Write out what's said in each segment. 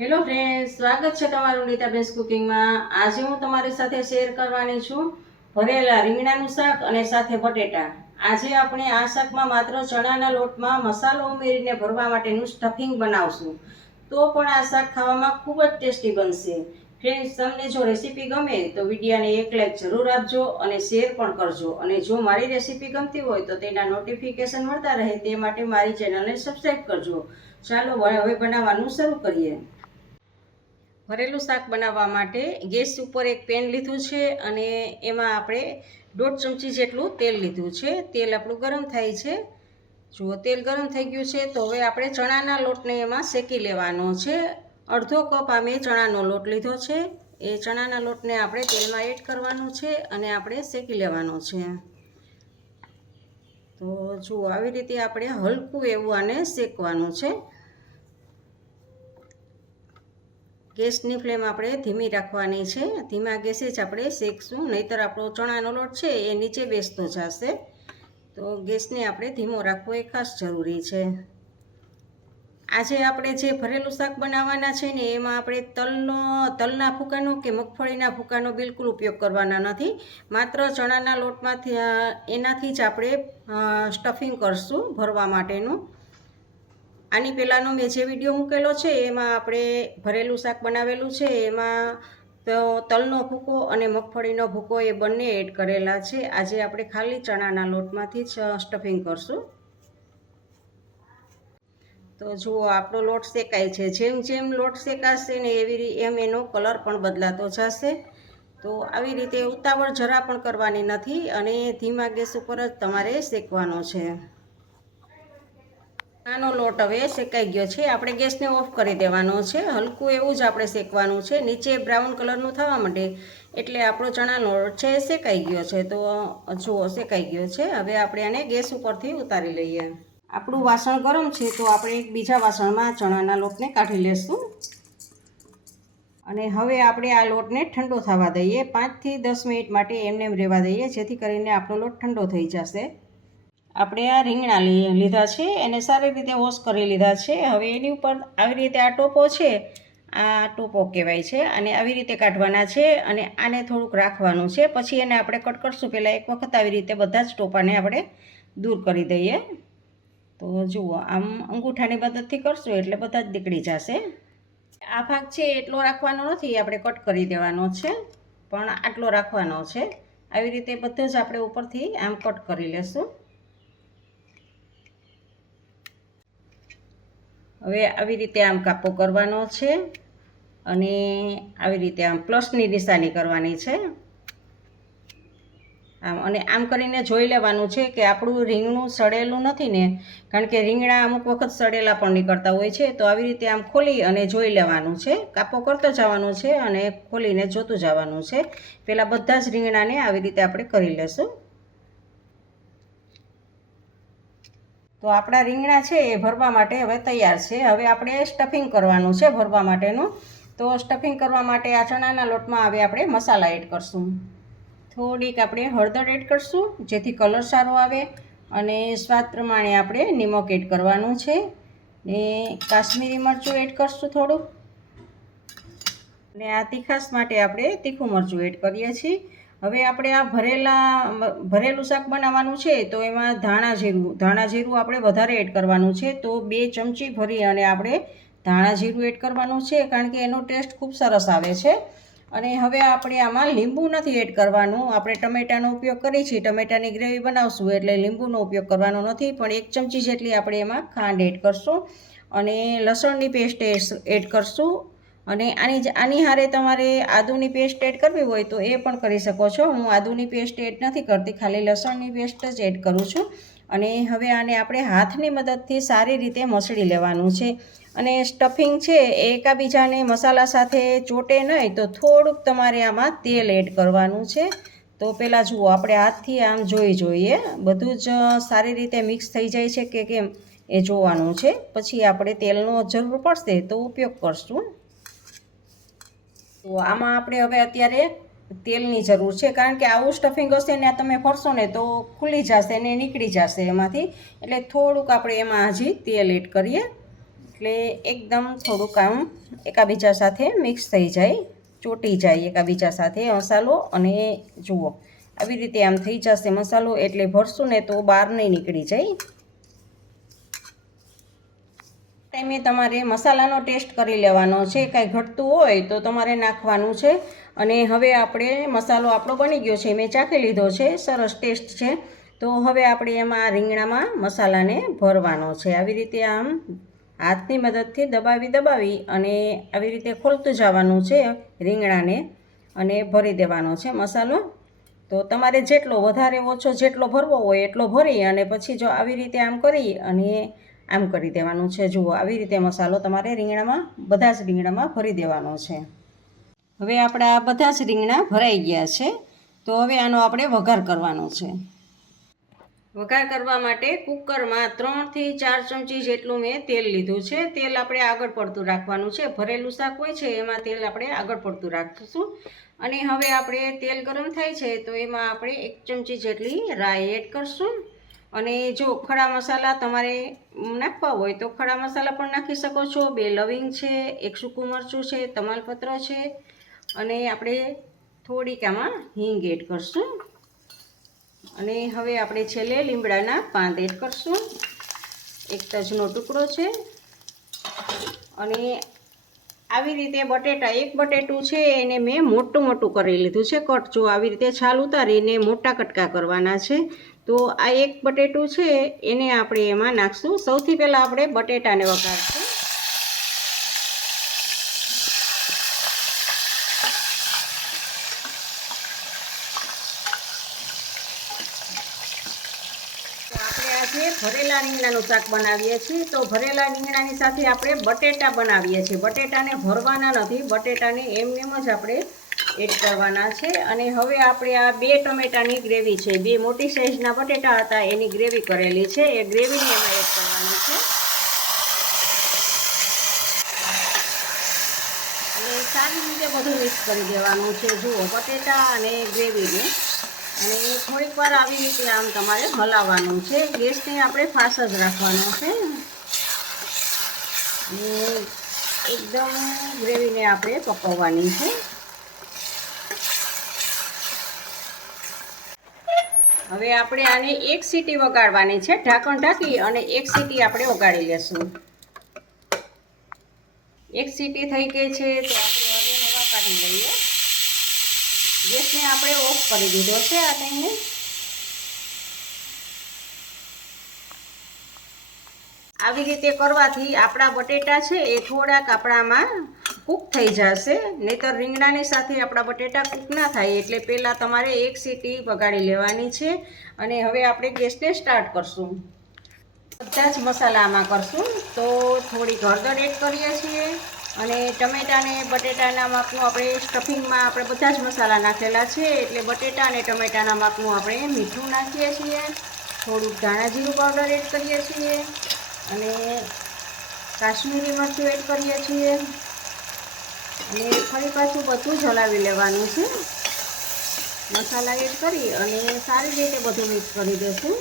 Hello friends સ્વાગત છે તમારું નીતાબેન્સ કુકિંગમાં આજે હું તમારી સાથે શેર કરવાની છું ભરેલા રીંગણાનું શાક અને સાથે બટેટા. આજે આપણે આ શાકમાં માત્ર ચણાના લોટમાં મસાલો ઉમેરીને ભરવા માટેનું સ્ટફિંગ બનાવશું. તો પણ આ શાક ખાવામાં ખૂબ જ ટેસ્ટી બનશે. ફ્રેન્ડ્સ તમને જો રેસીપી ગમે તો વિડીયાને એક લાઈક જરૂર આપજો અને શેર પણ કરજો. અને જો મારી રેસીપી ગમતી હોય તો તેના નોટિફિકેશન મળતા રહે તે માટે મારી ચેનલને સબસ્ક્રાઈબ કરજો. ચાલો હવે બનાવવાનું શરૂ કરીએ. ભરેલું શાક બનાવવા માટે ગેસ ઉપર એક પેન લીધું છે અને એમાં આપણે દોઢ ચમચી જેટલું તેલ લીધું છે. તેલ આપણું ગરમ થાય છે. જુઓ, તેલ ગરમ થઈ ગયું છે તો હવે આપણે ચણાના લોટને એમાં શેકી લેવાનો છે. અડધો કપ અમે ચણાનો લોટ લીધો છે. એ ચણાના લોટને આપણે તેલમાં એડ કરવાનું છે અને આપણે શેકી લેવાનો છે. તો જુઓ, આવી રીતે આપણે હલકું એવું આને શેકવાનું છે. ગેસની ફ્લેમ આપણે ધીમી રાખવાની છે. ધીમા ગેસે જ આપણે શેકશું, નહીતર આપણો ચણાનો લોટ છે એ નીચે બેસતો જશે. તો ગેસને આપણે ધીમો રાખવો એ ખાસ જરૂરી છે. આજે આપણે જે ભરેલું શાક બનાવવાના છે ને, એમાં આપણે તલનો, તલના ફૂકાનો કે મગફળીના ફૂકાનો બિલકુલ ઉપયોગ કરવાના નથી. માત્ર ચણાના લોટમાંથી, એનાથી જ આપણે સ્ટફિંગ કરશું ભરવા માટેનું. આની પહેલાંનો મેં જે વીડિયો મૂકેલો છે, એમાં આપણે ભરેલું શાક બનાવેલું છે, એમાં તો તલનો ભૂકો અને મગફળીનો ભૂકો એ બંને એડ કરેલા છે. આજે આપણે ખાલી ચણાના લોટમાંથી જ સ્ટફિંગ કરશું. તો જુઓ, આપણો લોટ શેકાય છે. જેમ જેમ લોટ શેકાશે ને એવી રીતે એમ એનો કલર પણ બદલાતો જશે. તો આવી રીતે ઉતાવળ જરા પણ કરવાની નથી અને ધીમા ગેસ ઉપર જ તમારે શેકવાનો છે. આનો લોટ હવે શેકાઈ ગયો છે. આપણે ગેસને ઓફ કરી દેવાનો છે. હલકું એવું જ આપણે શેકવાનું છે. નીચે બ્રાઉન કલરનું થવા માટે એટલે આપણો ચણાનો લોટ છે શેકાઈ ગયો છે. તો, જુઓ, શેકાઈ ગયો છે. હવે આપણે આને ગેસ ઉપરથી ઉતારી લઈએ. આપણું વાસણ ગરમ છે, તો આપણે એક બીજા વાસણમાં ચણાના લોટને કાઢી લેશું. અને હવે આપણે આ લોટને ઠંડો થવા દઈએ. પાંચથી દસ મિનિટ માટે એમને એમ રહેવા દઈએ, જેથી કરીને આપણો લોટ ઠંડો થઈ જશે. આપણે આ રીંગણા લીધા છે, એને સારી રીતે વોશ કરી લીધા છે. હવે એની ઉપર આવી રીતે આ ટોપો છે, આ ટોપો કહેવાય છે, અને આવી રીતે કાઢવાના છે, અને આને થોડુંક રાખવાનું છે. પછી એને આપણે કટ કરશું. પહેલાં એક વખત આવી રીતે બધા જ ટોપાને આપણે દૂર કરી દઈએ. તો જુઓ, આમ અંગૂઠાની મદદથી કરશું, એટલે બધા જ નીકળી જશે. આ ભાગ છે, એટલો રાખવાનો નથી, આપણે કટ કરી દેવાનો છે. પણ આટલો રાખવાનો છે. આવી રીતે બધો જ આપણે ઉપરથી આમ કટ કરી લેશું. હવે આવી રીતે આમ કાપો કરવાનો છે અને આવી રીતે આમ પ્લસની નિશાની કરવાની છે. આમ અને આમ કરીને જોઈ લેવાનું છે કે આપણું રીંગણું સડેલું નથી ને, કારણ કે રીંગણા અમુક વખત સડેલા પણ નીકળતા હોય છે, તો આવી રીતે આમ ખોલી અને જોઈ લેવાનું છે. કાપો કરતો જવાનું છે અને ખોલીને જોતું જવાનું છે. પહેલાં બધા જ રીંગણાને આવી રીતે આપણે કરી લેશું. તો આપણા રીંગણા છે એ ભરવા માટે હવે તૈયાર છે. હવે આપણે સ્ટફિંગ કરવાનું છે ભરવા માટેનું. તો સ્ટફિંગ કરવા માટે આ ચણાના લોટમાં હવે આપણે મસાલા એડ કરશું. થોડીક આપણે હળદર એડ કરશું, જેથી કલર સારો આવે અને સ્વાદ પ્રમાણે આપણે નિમક એડ કરવાનું છે. ને કાશ્મીરી મરચું એડ કરશું થોડુંક ને આ તીખાસ માટે આપણે તીખું મરચું એડ કરીએ છીએ. હવે આપણે આ ભરેલા, ભરેલું શાક બનાવવાનું છે, તો એમાં ધાણા જીરું ધાણા જીરું આપણે વધારે એડ કરવાનું છે, તો બે ચમચી ભરી અને આપણે ધાણા જીરું એડ કરવાનું છે, કારણ કે એનો ટેસ્ટ ખૂબ સરસ આવે છે. અને હવે આપણે આમાં લીંબુ નથી એડ કરવાનું. આપણે ટમેટાનો ઉપયોગ કરીએ છીએ, ટમેટાની ગ્રેવી બનાવશું એટલે લીંબુનો ઉપયોગ કરવાનો નથી, પણ એક ચમચી જેટલી આપણે એમાં ખાંડ એડ કરશું અને લસણની પેસ્ટ એડ કરશું અને આની જ- આની હારે તમારે આદુની પેસ્ટ એડ કરવી હોય તો એ પણ કરી શકો છો. હું આદુની પેસ્ટ એડ નથી કરતી, ખાલી લસણની પેસ્ટ જ એડ કરું છું. અને હવે આને આપણે હાથની મદદથી સારી રીતે મસળી લેવાનું છે. અને સ્ટફિંગ છે એ એકાબીજાને મસાલા સાથે ચોટે નહીં તો થોડુંક તમારે આમાં તેલ એડ કરવાનું છે. તો પહેલાં જુઓ, આપણે હાથથી આમ જોઈ જોઈએ. બધું જ સારી રીતે મિક્સ થઈ જાય છે કે કેમ એ જોવાનું છે. પછી આપણે તેલનો જરૂર પડશે તો ઉપયોગ કરશું. તો આમાં આપણે હવે અત્યારે તેલની જરૂર છે. કારણ કે આવું સ્ટફિંગ હશે ને આ તમે ફરશો ને તો ખુલી જશે ને નીકળી જશે એમાંથી. એટલે થોડુંક આપણે એમાં હજી તેલ એડ કરીએ. એટલે એકદમ થોડુંક આમ એકાબીજા સાથે મિક્સ થઈ જાય. ચોટી જાય એકાબીજા સાથે મસાલો અને જુઓ. આવી રીતે આમ થઈ જશે મસાલો એટલે ભરશું ને તો બહાર નહીં નીકળી જાય. ટાઈમે તમારે મસાલાનો ટેસ્ટ કરી લેવાનો છે, કાંઈ ઘટતું હોય તો તમારે નાખવાનું છે. અને હવે આપણે મસાલો આપણો બની ગયો છે, મેં ચાખી લીધો છે, સરસ ટેસ્ટ છે. તો હવે આપણે એમાં રીંગણામાં મસાલાને ભરવાનો છે. આવી રીતે આમ હાથની મદદથી દબાવી દબાવી અને આવી રીતે ખોલતું જવાનું છે રીંગણાને અને ભરી દેવાનો છે મસાલો. તો તમારે જેટલો વધારે ઓછો જેટલો ભરવો હોય એટલો ભરી અને પછી જો આવી રીતે આમ કરી અને આમ કરી દેવાનું છે. જુઓ, આવી રીતે મસાલો તમારે રીંગણામાં, બધા જ રીંગણામાં ભરી દેવાનો છે. હવે આપણા બધા જ રીંગણા ભરાઈ ગયા છે. તો હવે આનો આપણે વઘાર કરવાનો છે. વઘાર કરવા માટે કુકરમાં ત્રણથી ચાર ચમચી જેટલું મેં તેલ લીધું છે. તેલ આપણે આગળ પડતું રાખવાનું છે. ભરેલું શાક હોય છે, એમાં તેલ આપણે આગળ પડતું રાખીશું. અને હવે આપણે તેલ ગરમ થાય છે, તો એમાં આપણે એક ચમચી જેટલી રાઈ એડ કરશું. અને જો ખડા મસાલા તમારે નાખવા હોય તો ખડા મસાલા પણ નાખી શકો છો. બે લવિંગ છે, એક સૂકું મરચું છે, તમાલપત્ર છે. અને આપણે થોડીક આમાં હિંગ એડ કરશું. અને હવે આપણે છેલ્લે લીમડાના પાંદ એડ કરશું. એક તજનો ટુકડો છે. અને આવી રીતે બટેટા, એક બટેટું છે, એને મેં મોટું મોટું કરી લીધું છે. કટ જો આવી રીતે છાલ ઉતારીને મોટા કટકા કરવાના છે. તો આ એક બટેટું છે, એને આપણે એમાં નાખશું. સૌથી પહેલાં આપણે બટેટાને વઘારશું. આપણે આજે ભરેલા રીંગણાનું શાક બનાવીએ છીએ. તો ભરેલા રીંગણાની સાથે આપણે બટેટા બનાવીએ છીએ. બટેટાને ભરવાના નથી. બટેટાને એમનેમ જ આપણે એડ કરવાના છે. અને હવે આપણે આ બે ટમેટાની ગ્રેવી છે. બે મોટી સાઈઝના બટેટા હતા, એની ગ્રેવી કરેલી છે. એ ગ્રેવીને એમાં એડ કરવાની છે. અને સારી રીતે બધું મિક્સ કરી દેવાનું છે. જુઓ, બટેટા અને ગ્રેવીને. અને થોડીક વાર આવી રીતે આમ તમારે હલાવવાનું છે. ગેસને આપણે ફાસ્ટ જ રાખવાનો છે. એકદમ ગ્રેવીને આપણે પકવવાની છે. હવે આપણે આને એક સીટી વગાડવાની છે, ઢાંકણ ઢાંકી અને એક સીટી આપણે વગાડી લેશું. એક સીટી થઈ ગઈ છે, તો આપણે હવે હવા કાઢી લઈએ. ગેસને આપણે ઓફ કરી દીધો છે આ ટાઈમે. આવી રીતે કરવાથી આપણા બટેટા છે એ થોડાક આપણામાં કૂક થઈ જશે, નહીતર રીંગણાની સાથે આપણા બટેટા કૂક ના થાય, એટલે પહેલાં તમારે એક સીટી વગાડી લેવાની છે અને હવે આપણે ગેસને સ્ટાર્ટ કરશું. બધા જ મસાલા આમાં કરશું, તો થોડી હળદર એડ કરીએ છીએ અને ટમેટાને બટેટાના માપનું આપણે સ્ટફિંગમાં આપણે બધા જ મસાલા નાખેલા છે, એટલે બટેટા અને ટમેટાના માપનું આપણે મીઠું નાખીએ છીએ. થોડુંક ધાણા જીરું પાવડર એડ કરીએ છીએ અને કાશ્મીરી મરચું એડ કરીએ છીએ. અને ફરી પાછું બધું જ હલાવી લેવાનું છે. મસાલા એડ કરી અને સારી રીતે બધું મિક્સ કરી દઈશું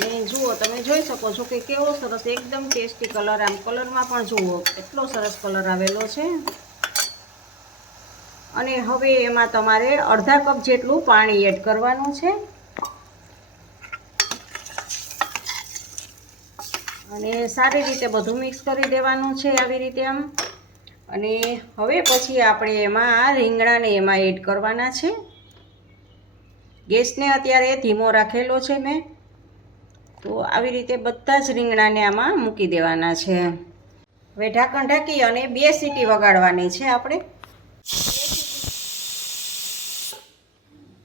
ને જુઓ, તમે જોઈ શકો છો કે કેવો સરસ, એકદમ ટેસ્ટી કલર, આમ કલરમાં પણ જુઓ એટલો સરસ કલર આવેલો છે. અને હવે એમાં તમારે અડધા કપ જેટલું પાણી એડ કરવાનું છે. અને સારી રીતે બધું મિક્સ કરી દેવાનું છે આવી રીતે આમ. અને હવે પછી આપણે એમાં આ રીંગણાને એમાં એડ કરવાના છે. ગેસને અત્યારે ધીમો રાખેલો છે મેં. તો આવી રીતે બધા જ રીંગણાને આમાં મૂકી દેવાના છે. હવે ઢાંકણ ઢાંકી અને બે સીટી વગાડવાની છે આપણે.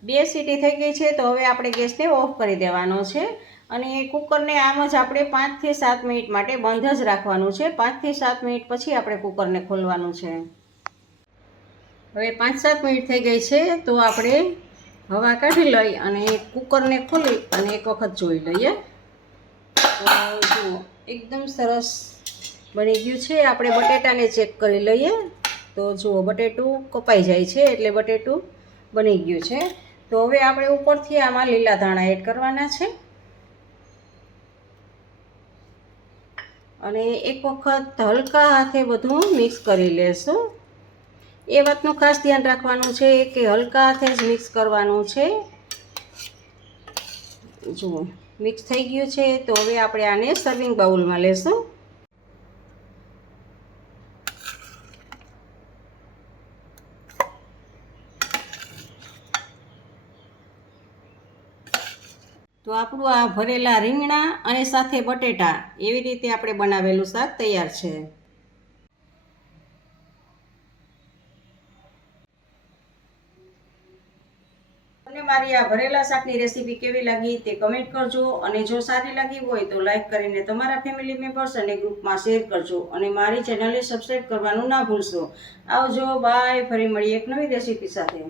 બે સીટી થઈ ગઈ છે, તો હવે આપણે ગેસને ઓફ કરી દેવાનો છે. અને કુકરને આમ જ આપણે પાંચથી સાત મિનિટ માટે બંધ જ રાખવાનું છે. પાંચથી સાત મિનિટ પછી આપણે કુકરને ખોલવાનું છે. હવે પાંચ સાત મિનિટ થઈ ગઈ છે, તો આપણે હવા કાઢી લઈ અને કુકરને ખોલી અને એક વખત જોઈ લઈએ. તો જુઓ, એકદમ સરસ બની ગયું છે. આપણે બટેટાને ચેક કરી લઈએ. તો જુઓ, બટેટું કપાઈ જાય છે એટલે બટેટું બની ગયું છે. તો હવે આપણે ઉપરથી આમાં લીલા ધાણા એડ કરવાના છે. અને એક વખત હલકા હાથે બધું મિક્સ કરી લેશું. એ વાતનું ખાસ ધ્યાન રાખવાનું છે કે હલકા હાથે જ મિક્સ કરવાનું છે. જુઓ મિક્સ થઈ ગયું છે, તો હવે આપણે આને સર્વિંગ બાઉલમાં લેશું. તો આપણું આ ભરેલા રીંગણા અને સાથે બટેટા એવી રીતે આપણે બનાવેલું શાક તૈયાર છે. તમને મારી આ ભરેલા શાકની રેસીપી કેવી લાગી તે કમેન્ટ કરજો અને જો સારી લાગી હોય તો લાઈક કરીને તમારા ફેમિલી મેમ્બર્સ અને ગ્રુપમાં શેર કરજો અને મારી ચેનલને સબસ્ક્રાઈબ કરવાનું ના ભૂલશો. આવજો, બાય, ફરી મળીએ એક નવી રેસીપી સાથે.